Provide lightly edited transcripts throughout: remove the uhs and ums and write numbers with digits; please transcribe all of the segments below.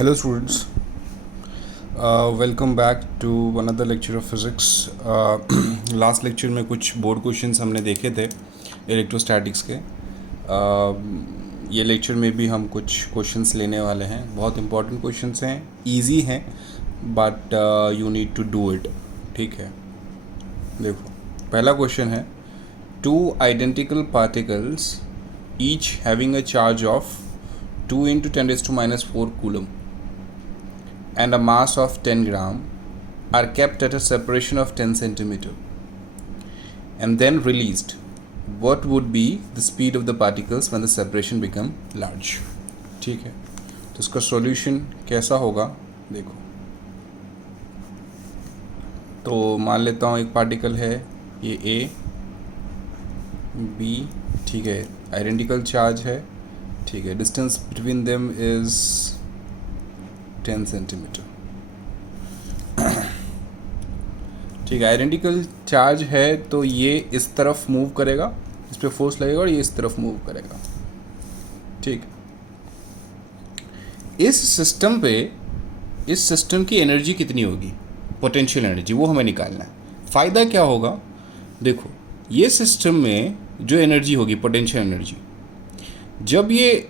Hello students, welcome back to another lecture of physics. Last lecture में कुछ board questions हमने देखे थे इलेक्ट्रोस्टैटिक्स के. ये लेक्चर में भी हम कुछ क्वेश्चंस लेने वाले हैं. बहुत इंपॉर्टेंट क्वेश्चंस हैं, इजी हैं, but you need to do it. ठीक है, देखो पहला क्वेश्चन है, two identical particles each having a charge of 2 × 10⁻⁴ coulomb and a mass of 10 gram are kept at a separation of 10 centimeter and then released. What would be the speed of the particles when the separation become large? ठीक है, तो इसका solution कैसा होगा देखो. तो मान लेता हूँ एक पार्टिकल है ये A B, ठीक है, आइडेंटिकल चार्ज है, ठीक है, distance between them is 10 centimetre. ठीक है, आइडेंटिकल चार्ज है तो ये इस तरफ मूव करेगा, इस पर फोर्स लगेगा और ये इस तरफ मूव करेगा. ठीक, इस सिस्टम की एनर्जी कितनी होगी, पोटेंशियल एनर्जी, वो हमें निकालना है. फ़ायदा क्या होगा, देखो ये सिस्टम में जो एनर्जी होगी पोटेंशियल एनर्जी, जब ये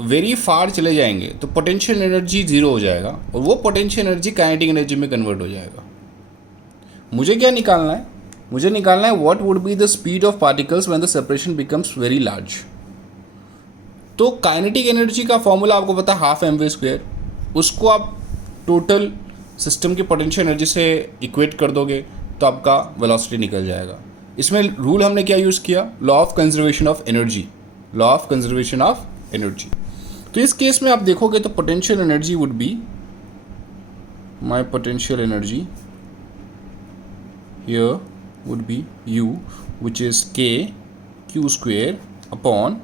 वेरी फार चले जाएंगे तो पोटेंशियल एनर्जी ज़ीरो हो जाएगा और वो पोटेंशियल एनर्जी काइनेटिक एनर्जी में कन्वर्ट हो जाएगा. मुझे क्या निकालना है, मुझे निकालना है what would be the speed of particles when the separation becomes very large. तो काइनेटिक एनर्जी का फॉर्मूला आपको पता है ½ mv². उसको आप टोटल सिस्टम के पोटेंशियल एनर्जी से इक्वेट कर दोगे तो आपका वेलोसिटी निकल जाएगा. इसमें रूल हमने क्या यूज़ किया, law of conservation of energy, law of conservation of energy. तो इस केस में आप देखोगे तो potential energy would be, my potential energy here would be U, which is K Q² upon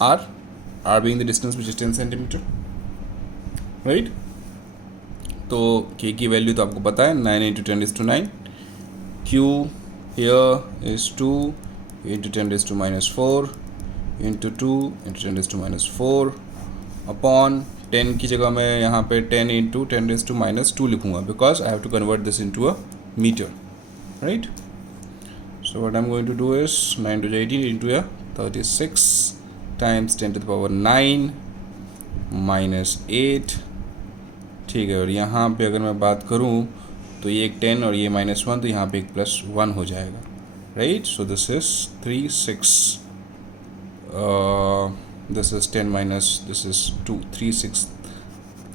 R, R being the distance which is 10 centimeter, right? तो K की value तो आपको पता है 9 × 10⁹. Q here is 2 × 10⁻⁴ into 2 × 10⁻⁴ upon 10 की जगह मैं यहाँ पे 10 × 10⁻² लिखूँगा because I have to convert this into a meter, right? So what I'm going to do is 9 to 18 into a 36 times 10⁻⁹ minus 8. ठीक है, और यहाँ पे अगर मैं बात करूँ तो ये एक 10 और ये -1, तो यहाँ पे एक +1 हो जाएगा, right? So this is 36, this is 10 minus this is 2, 36.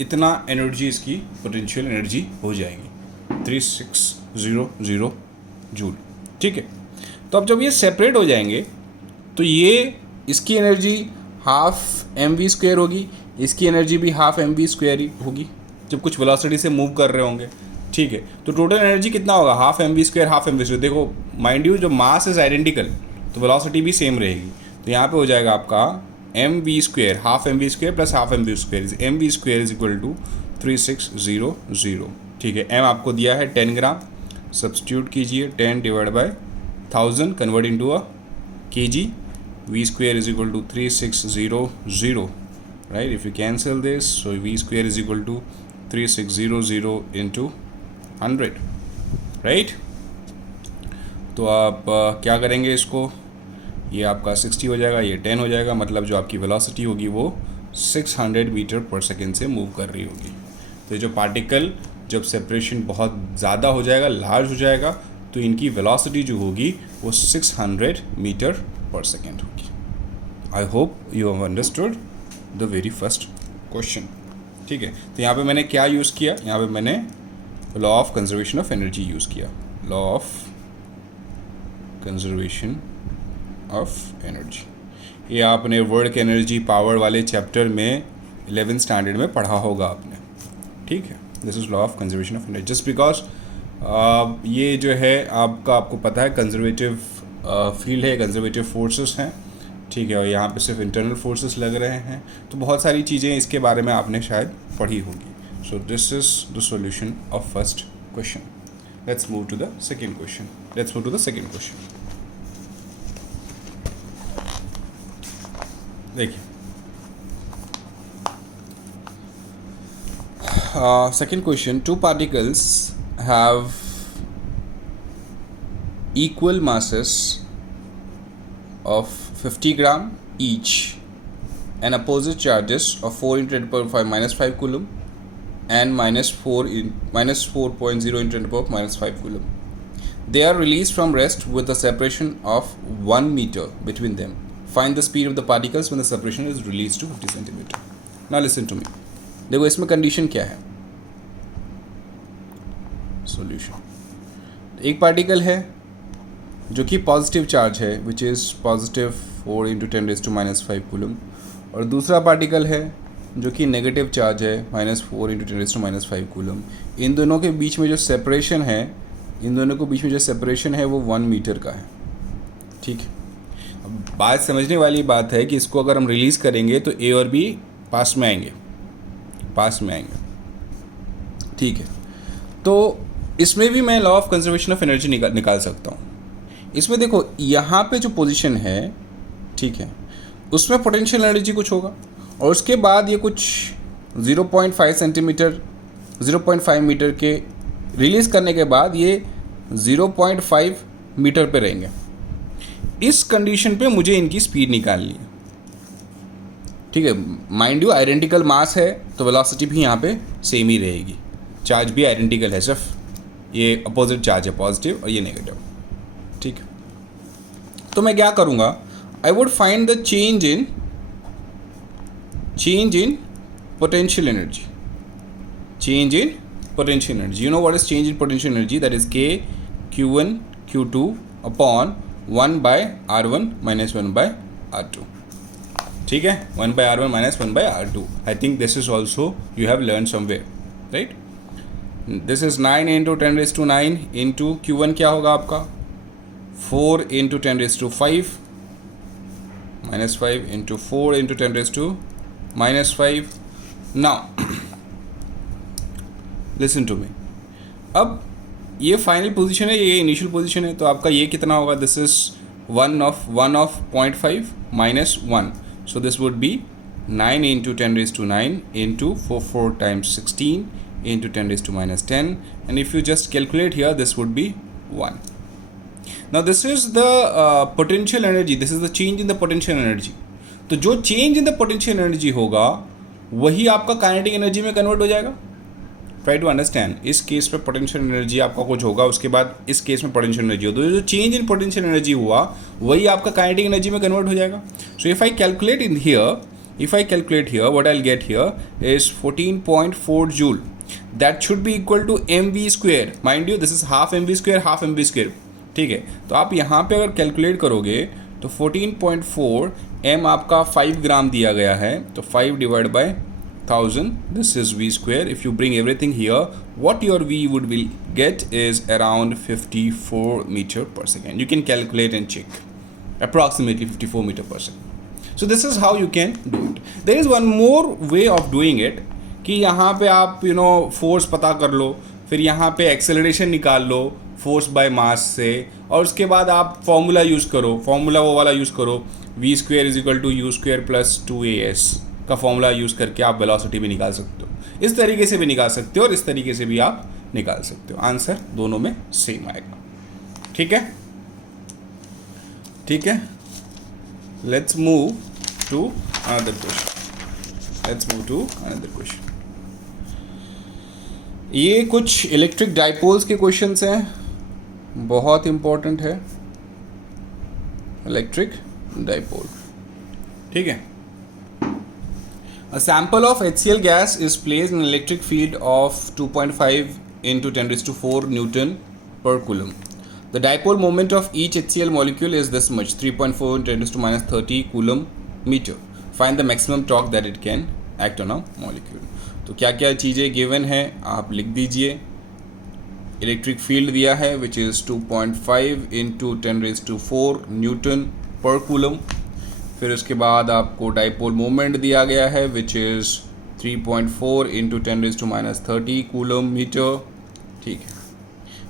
इतना एनर्जी इसकी पोटेंशियल एनर्जी हो जाएगी, 3600 जूल. ठीक है, तो अब जब ये सेपरेट हो जाएंगे तो ये इसकी एनर्जी ½ mv² होगी, इसकी एनर्जी भी ½ mv² ही होगी जब कुछ वेलोसिटी से मूव कर रहे होंगे. ठीक है, तो टोटल एनर्जी कितना होगा, ½ mv², ½ mv². देखो माइंड यू, जो मास इज आइडेंटिकल तो वेलोसिटी भी सेम रहेगी, तो यहाँ पे हो जाएगा आपका mv², ½ mv² plus ½ mv², mv² is equal to 3600. ठीक है, m आपको दिया है 10 ग्राम, सब्स्टिट्यूट कीजिए 10 / 1000 convert into a kg, v² is equal to 3600, right? If you cancel this, so v² is equal to 3600 into 100, right? तो आप क्या करेंगे इसको, ये आपका 60 हो जाएगा, ये 10 हो जाएगा, मतलब जो आपकी वेलोसिटी होगी वो 600 मीटर पर सेकेंड से मूव कर रही होगी. तो ये जो पार्टिकल जब सेपरेशन बहुत ज़्यादा हो जाएगा, लार्ज हो जाएगा, तो इनकी वेलोसिटी जो होगी वो 600 मीटर पर सेकेंड होगी. I hope you have understood the very first question. ठीक है, तो यहाँ पे मैंने क्या यूज़ किया, यहाँ पे मैंने law of conservation of energy use किया, law of conservation of energy. ये आपने वर्क एनर्जी पावर वाले चैप्टर में 11th स्टैंडर्ड में पढ़ा होगा आपने. ठीक है, this is law of conservation of energy. Just because ये जो है आपको पता है कंजर्वेटिव फील्ड है, कंजर्वेटिव फोर्सेस हैं. ठीक है, और यहाँ पे सिर्फ इंटरनल फोर्सेस लग रहे हैं, तो बहुत सारी चीज़ें इसके बारे में आपने शायद पढ़ी होगी. So this is the solution of first question. Let's move to the second question. देखिए second question, two particles have equal masses of 50 gram each and opposite charges of 4 into 10 to the power 5 minus 5 coulomb and minus 4.0 into 10 to the power minus 5 coulomb. They are released from rest with a separation of 1 meter between them. Find the speed of the particles when the separation is released to 50 centimeter. Now listen to me. देखो इसमें condition क्या है. Solution. एक particle है जो कि positive charge है which is positive 4 into 10 raised to minus 5 coulomb, और दूसरा पार्टिकल है जो कि नेगेटिव चार्ज है -4 into 10 raised to minus 5 coulomb. इन दोनों के बीच में जो सेपरेशन है, वो 1 मीटर का है. ठीक है. अब बात समझने वाली बात है कि इसको अगर हम रिलीज़ करेंगे तो ए और बी पास में आएंगे. ठीक है. तो इसमें भी मैं law of conservation of energy निकाल सकता हूँ. इसमें देखो यहाँ पे जो पोजीशन है, ठीक है, उसमें पोटेंशियल एनर्जी कुछ होगा और उसके बाद ये कुछ 0.5 सेंटीमीटर 0.5 मीटर के रिलीज़ करने के बाद ये 0.5 मीटर पे रहेंगे. इस कंडीशन पे मुझे इनकी स्पीड निकालनी है. ठीक है. माइंड यू आइडेंटिकल मास है तो वेलोसिटी भी यहाँ पे सेम ही रहेगी. चार्ज भी आइडेंटिकल है, सिर्फ ये अपोजिट चार्ज है पॉजिटिव और ये नेगेटिव. ठीक है. तो मैं क्या करूँगा, I would find the change in potential energy. You know what is change in potential energy? That is K Q1 Q2 upon 1 by R1 minus 1 by R2. ठीक है. 1 by R1 minus 1 by R2. I think this is also you have learned somewhere, right? This is 9 into 10 raised to 9 into Q1 क्या होगा आपका 4 into 10 raised to 5 minus 5 into 4 into 10 raised to minus 5. Now listen to me. अब ये final position है, ये initial position है, तो आपका ये कितना होगा. This is 1 of 0.5 minus 1. So this would be 9 into 10 raised to 9 into 4 times 16 into 10 raised to minus 10, and if you just calculate here this would be 1. Now this is the potential energy, this is the change in the potential energy. तो जो change in the potential energy होगा वही आपका kinetic energy में convert हो जाएगा. Try to understand. इस case पे पोटेंशियल एनर्जी आपका कुछ होगा, उसके बाद इस केस में पोटेंशियल एनर्जी हो, तो जो चेंज इन पोटेंशियल एनर्जी हुआ वही आपका काइनेटिक एनर्जी में कन्वर्ट हो जाएगा. So if I calculate here what I will get here is 14.4 joule. That should be equal to mv square. Mind you this is half mv square. ठीक है. तो आप यहाँ पे अगर कैलकुलेट करोगे तो 14.4 m आपका 5 ग्राम दिया गया है, तो 5 divide by 1000, this is v square. If you bring everything here, what your v will get is around 54 meter per second. You can calculate and check, approximately 54 meter per second. So this is how you can do it. There is one more way of doing it कि यहाँ पे आप force पता कर लो, फिर यहाँ पे acceleration निकाल लो फोर्स बाय मास से, और उसके बाद आप फॉर्मूला यूज़ करो, फॉर्मूला वो वाला यूज़ करो, v square is equal to u square plus 2as का फॉर्मूला यूज़ करके आप वेलोसिटी भी निकाल सकते हो. इस तरीके से भी निकाल सकते हो और इस तरीके से भी आप निकाल सकते हो. आंसर दोनों में सेम आएगा. ठीक है. Let's move to another question. ये कुछ इलेक्ट्रिक डाइपोल्स के क्वेश्चंस हैं, बहुत इंपॉर्टेंट है. Electric dipole. ठीक है. A sample of HCl gas is placed in an electric field of 2.5 into 10 raised to 4 Newton per coulomb. The dipole moment of each HCl molecule is this much, 3.4 into 10 raised to minus 30 coulomb meter. Find the maximum torque that it can act on a molecule. तो क्या क्या चीज़ें given है आप लिख दीजिए. Electric field दिया है which is 2.5 into 10 raised to 4 Newton per coulomb. फिर उसके बाद आपको डाइपोल मोमेंट दिया गया है which is 3.4 into 10 raised to minus 30 coulomb metre. ठीक है.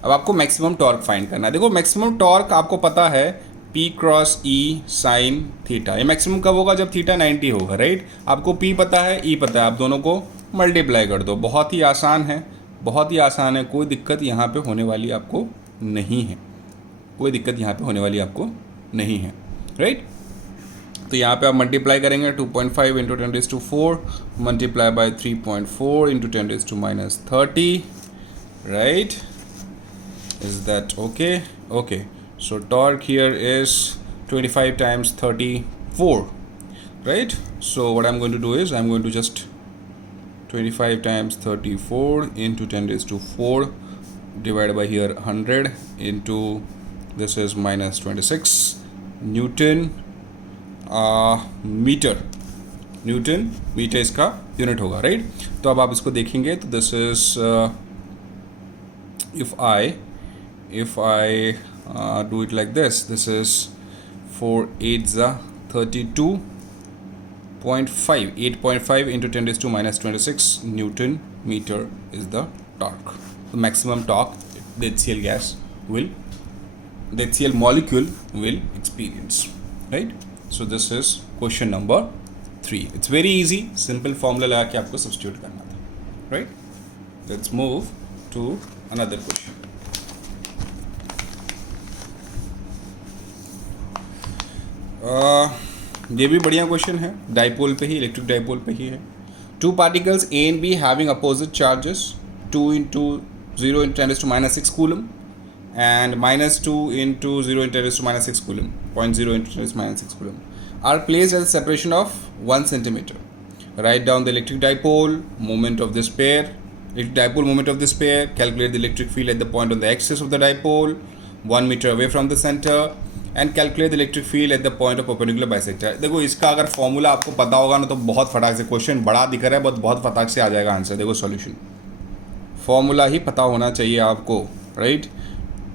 अब आपको मैक्सिमम टॉर्क फाइंड करना है. देखो मैक्सिमम टॉर्क आपको पता है P cross E sine theta. ये मैक्सिमम कब होगा जब थीटा 90 होगा, राइट. आपको P पता है, E पता है, आप दोनों को मल्टीप्लाई कर दो। बहुत ही आसान है, बहुत ही आसान है, कोई दिक्कत यहाँ पे होने वाली आपको नहीं है, कोई दिक्कत यहाँ पे होने वाली आपको नहीं है, राइट। तो यहाँ पे आप मल्टीप्लाई करेंगे 2.5 into 10⁴ multiply by 3.4 into 10⁻30, right. Is that okay? Okay, so torque here is 25 times 34, right? So what I'm going to do is I'm going to just 25 times 34 into 10⁴ divided by here 100 into this is minus 26 Newton metre, newton metre इसका unit होगा, right. तो अब आप इसको देखेंगे तो this is if I do it like this is 4 8 32.5 8.5 into 10⁻26 Newton meter is the torque. The maximum torque the HCl molecule will experience, right? So this is question number 3. It's very easy, simple formula लगा के आपको substitute करना था, right? Let's move to another question. ये भी बढ़िया question है, dipole पे ही, इलेक्ट्रिक डाइपोल पे ही है। Two particles A and be having opposite charges 2 into 0 into 10⁻6 coulomb and -2 into 0 into 10⁻6 coulomb, 0.0 into 10⁻6 coulomb are placed at a separation of 1 centimeter. Write down the electric dipole moment of this pair. Electric dipole moment of this pair. Calculate the electric field at the point on the axis of the dipole 1 meter away from the center and calculate the electric field at the point of perpendicular bisector. देखो इसका अगर formula आपको पता होगा ना तो बहुत फटाक से, क्वेश्चन बड़ा दिख रहा है बहुत फटाक से आ जाएगा आंसर। देखो सॉल्यूशन, फॉर्मूला ही पता होना चाहिए आपको, राइट।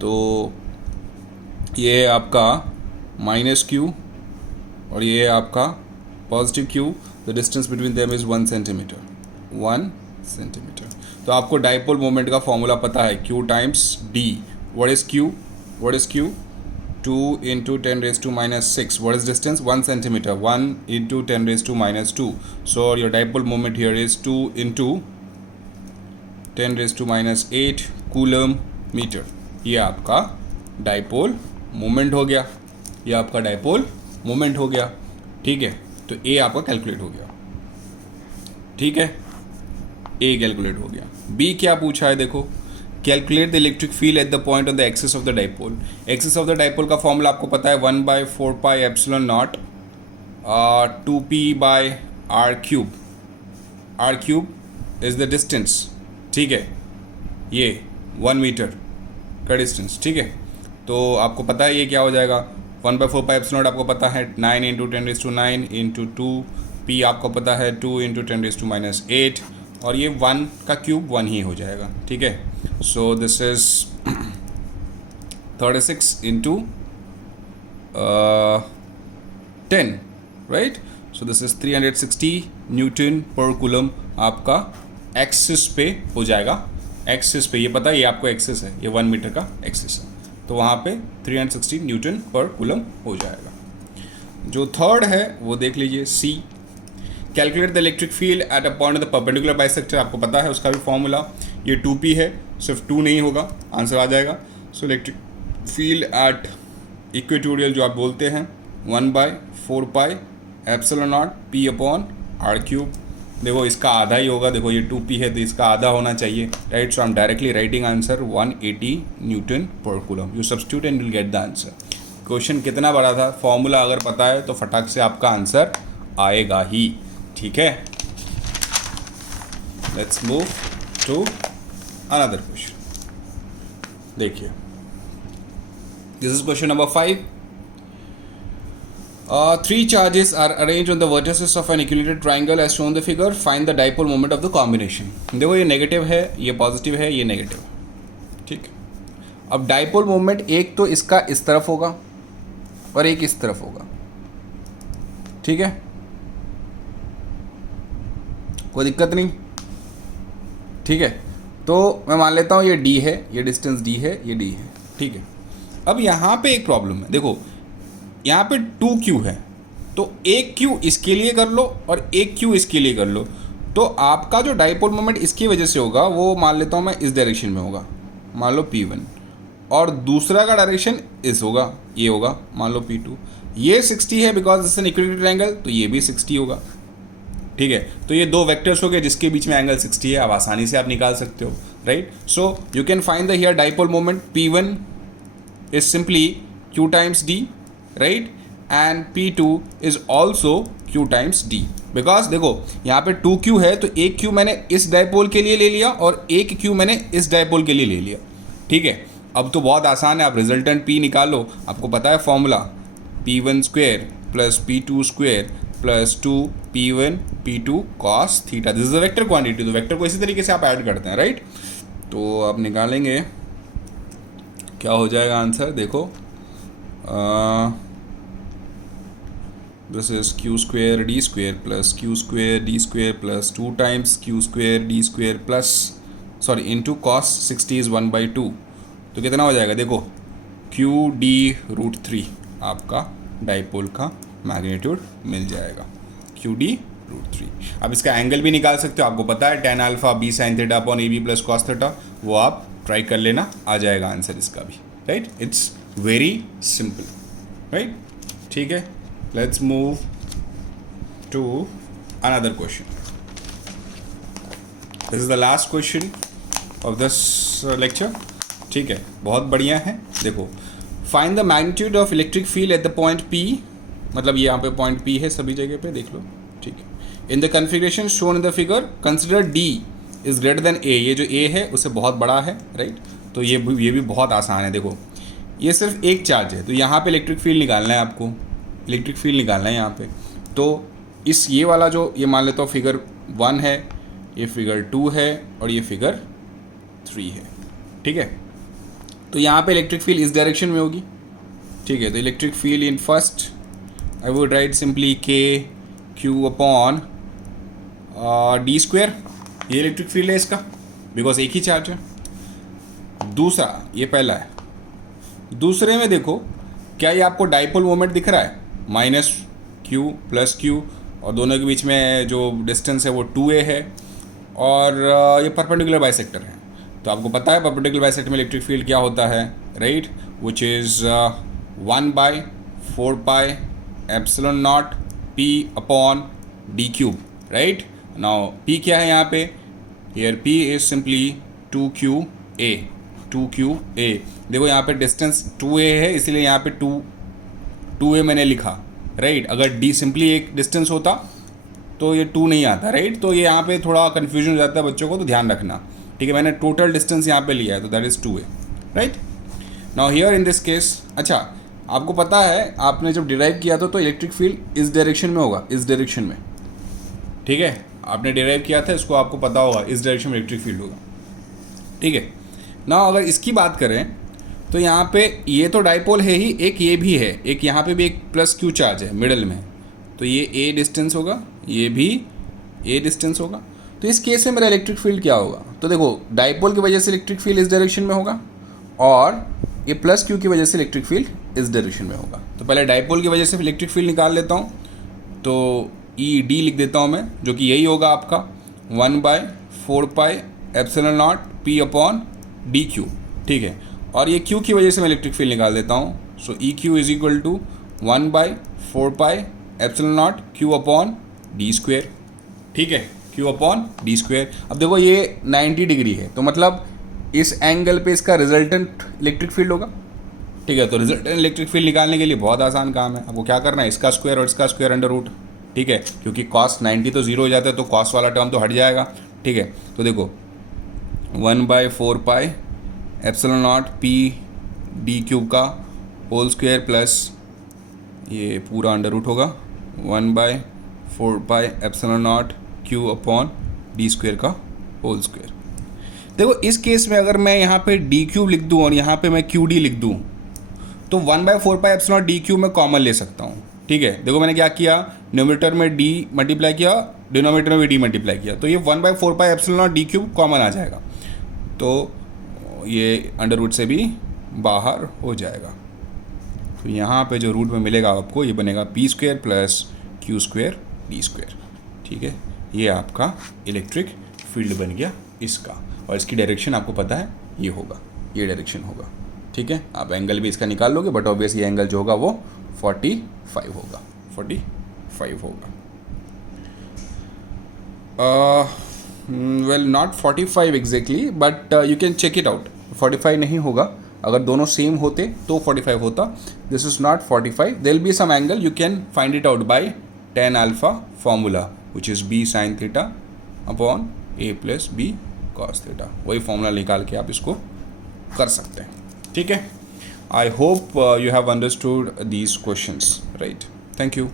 तो ये है आपका -q और ये है आपका positive q, the distance between them is 1 centimetre, 1 centimetre. तो आपको डाइपोल मोमेंट का फॉर्मूला पता है, q times d। What is q? 2 into 10⁻6. what is distance? 1 centimeter, 1 into 10⁻². so your dipole moment here is 2 into 10⁻8 coulomb metre. ये आपका dipole moment हो गया, ये आपका डाइपोल मोमेंट हो गया, ठीक है। तो ए आपका कैलकुलेट हो गया, ठीक है, ए कैलकुलेट हो गया। बी क्या पूछा है देखो, calculate the electric field at the point on the axis of the dipole. Axis of the dipole का फॉर्मूला आपको पता है 1/4πε0 2p/r³। r³ is the distance, ठीक है, ये 1 मीटर का डिस्टेंस, ठीक है। तो आपको पता है ये क्या हो जाएगा, 1/4πε0 आपको पता है 9 into 10⁻9 into 2p आपको पता है 2 into 10⁻8 और ये 1 का क्यूब 1 ही हो जाएगा, ठीक है। So this is 36 into 10, right. So this is 360 Newton पर कूलम आपका एक्सिस पे हो जाएगा, एक्सिस पे, ये पता है ये आपको एक्सिस है, ये 1 मीटर का एक्सिस है, तो वहाँ पे 360 न्यूटन पर कूलम हो जाएगा। जो थर्ड है वो देख लीजिए, C. Calculate the electric field at a point of the perpendicular bisector, आपको पता है उसका भी फॉर्मूला, ये 2p है, सिर्फ 2 नहीं होगा, आंसर आ जाएगा। So electric field at equatorial जो आप बोलते हैं 1/4πε0 p/r³। देखो इसका आधा ही होगा, देखो ये 2p है तो इसका आधा होना चाहिए, right. So I am directly writing answer 180 newton पर coulomb. You substitute and will get the answer. Question कितना बड़ा था, फॉर्मूला अगर पता है तो फटाक से आपका आंसर आएगा ही, ठीक है। Let's move to another question. देखिए this is question number 5। 3 charges are arranged on the vertices of an equilateral triangle as shown in the figure. Find the dipole moment of the combination. देखो ये negative है, ये positive है, ये negative, ठीक। अब dipole moment एक तो इसका इस तरफ होगा और एक इस तरफ होगा, ठीक है, कोई दिक्कत नहीं, ठीक है। तो मैं मान लेता हूँ ये d है, ये डिस्टेंस d है, ये d है, ठीक है। अब यहाँ पे एक प्रॉब्लम है, देखो यहाँ पे 2q है, तो एक q इसके लिए कर लो और एक q इसके लिए कर लो, तो आपका जो डाइपोल मोमेंट इसकी वजह से होगा वो मान लेता हूँ मैं इस डायरेक्शन में होगा, मान लो P1, और दूसरा का डायरेक्शन इस होगा, ये होगा मान लो P2। ये 60 है because it's an equilateral angle, तो ये भी 60 होगा। ठीक है, तो ये दो वेक्टर्स हो गए जिसके बीच में एंगल 60 है, आप आसानी से आप निकाल सकते हो, right. So you can find the here dipole moment P1 is simply Q times D, right, and P2 is also Q times D। Because देखो यहाँ पे 2Q है, तो एक Q मैंने इस डाइपोल के लिए ले लिया और एक Q मैंने इस डाइपोल के लिए ले लिया। ठीक है, अब तो बहुत आसान है, आप रिजल्टेंट P निकालो, आपको पता है formula P1 square plus P2 square plus 2P1 P2 cos theta. This is a vector quantity, तो वेक्टर को इसी तरीके से आप ऐड करते हैं, राइट। तो आप निकालेंगे क्या हो जाएगा आंसर, देखो this is Q square D square plus Q square D square plus 2 times Q square D square plus sorry into cos 60 is 1/2। तो कितना हो जाएगा, देखो QD√3 आपका डाइपोल का मैग्नीट्यूड मिल जाएगा, QD√3। अब इसका एंगल भी निकाल सकते हो, आपको पता है tan alpha B sin theta upon AB plus cos theta, वो आप ट्राई कर लेना, आ जाएगा आंसर इसका भी, right. It's very simple, right. ठीक है, let's move to another question. This is the last question of this lecture. ठीक है, बहुत बढ़िया है। देखो, find the magnitude of electric field at the point P, मतलब ये यहाँ पे पॉइंट P है सभी जगह पे, देख लो। ठीक है, in the configuration shown in the figure consider D is greater than A। ये जो A है उससे बहुत बड़ा है, राइट। तो ये भी बहुत आसान है। देखो, ये सिर्फ एक चार्ज है, तो यहाँ पे इलेक्ट्रिक फील्ड निकालना है आपको, इलेक्ट्रिक फील्ड निकालना है यहाँ पे। तो इस ये वाला जो ये मान लेता हूँ फिगर 1 है, ये फिगर 2 है और ये फिगर 3 है। ठीक है, तो यहाँ पे इलेक्ट्रिक फील्ड इस डायरेक्शन में होगी। ठीक है, तो electric field in first I would write simply KQ upon D square, ये इलेक्ट्रिक फील्ड है इसका, बिकॉज एक ही चार्ज है। दूसरा, ये पहला है, दूसरे में देखो क्या ये आपको डाइपोल मोमेंट दिख रहा है, -Q प्लस Q, और दोनों के बीच में जो डिस्टेंस है वो 2a है, और ये परपेंडिकुलर बाइसेक्टर है। तो आपको पता है परपेंडिकुलर बाइसेक्टर में इलेक्ट्रिक फील्ड क्या होता है, right, which is 1/4πε0 P upon D cube, right. Now P क्या है यहाँ पे, here P is simply 2QA, 2QA। देखो यहाँ पे डिस्टेंस 2a है, इसलिए यहाँ पे 2a मैंने लिखा, राइट। अगर D सिंपली एक डिस्टेंस होता तो ये 2 नहीं आता, राइट। तो ये यहाँ पे थोड़ा कन्फ्यूजन हो जाता है बच्चों को, तो ध्यान रखना। ठीक है, मैंने टोटल डिस्टेंस यहाँ पे लिया है, तो that is 2a, right. Now here in this case, अच्छा आपको पता है आपने जब डिराइव किया था तो इलेक्ट्रिक फील्ड इस डायरेक्शन में होगा, इस डायरेक्शन में। ठीक है, आपने डिराइव किया था इसको, आपको पता होगा इस डायरेक्शन में इलेक्ट्रिक फील्ड होगा। ठीक है, नाउ अगर इसकी बात करें तो यहाँ पे ये तो डाइपोल है ही, एक ये भी है, एक यहाँ पे भी एक प्लस Q चार्ज है मिडल में, तो ये A डिस्टेंस होगा, ये भी A डिस्टेंस होगा। तो इस केस में मेरा इलेक्ट्रिक फील्ड क्या होगा, तो देखो डाइपोल की वजह से इलेक्ट्रिक फील्ड इस डायरेक्शन में होगा, और ये प्लस Q की वजह से इलेक्ट्रिक फील्ड इस डायरेक्शन में होगा। तो पहले डाइपोल की वजह से इलेक्ट्रिक फील्ड निकाल लेता हूँ, तो ED लिख देता हूँ मैं, जो कि यही होगा आपका 1/4πε0 P अपॉन D क्यू। ठीक है, और ये Q की वजह से मैं इलेक्ट्रिक फील्ड निकाल देता हूँ, so EQ is equal to 1/4πε0 Q upon D square. ठीक है, Q अपॉन D स्क्वेयर। अब देखो ये 90 डिग्री है, तो मतलब इस एंगल पे इसका रिजल्टेंट इलेक्ट्रिक फील्ड होगा। ठीक है, तो रिजल्टेंट इलेक्ट्रिक फील्ड निकालने के लिए बहुत आसान काम है, आपको क्या करना है, इसका स्क्वायर और इसका स्क्वायर अंडर रूट। ठीक है, क्योंकि cos 90 तो 0 हो जाता है, तो cos वाला टर्म तो हट जाएगा। ठीक है, तो देखो 1/4πε0 P D क्यूब का होल स्क्वायर प्लस ये पूरा अंडर रूट होगा 1/4πε0 Q अपॉन D स्क्वायर का होल स्क्वायर। देखो इस केस में अगर मैं यहाँ पे D क्यूब लिख दूँ और यहाँ पे मैं QD लिख दूँ, तो 1/4πε0 D क्यूब मैं कॉमन ले सकता हूँ। ठीक है, देखो मैंने क्या किया, न्यूमरेटर में D मल्टीप्लाई किया, डिनोमिनेटर में भी D मल्टीप्लाई किया, तो ये 1/4πε0 D क्यूब कॉमन आ जाएगा, तो ये अंडर रूट से भी बाहर हो जाएगा। तो यहाँ पे जो रूट में मिलेगा आपको, ये बनेगा P square plus Q square D square. ठीक है, ये आपका इलेक्ट्रिक फील्ड बन गया इसका, और इसकी डायरेक्शन आपको पता है ये होगा, ये डायरेक्शन होगा। ठीक है, आप एंगल भी इसका निकाल लोगे, बट ऑब्वियस ये एंगल जो होगा वो 45 होगा, 45 होगा। Well not 45 exactly, but you can check it out. 45 नहीं होगा, अगर दोनों सेम होते तो 45 होता। This is not 45, there will be some angle, you can find it out by tan alpha formula which is b sin theta upon a plus b cos theta। वही formula निकाल के आप इसको कर सकते हैं। ठीक है, I hope you have understood these questions, right. Thank you.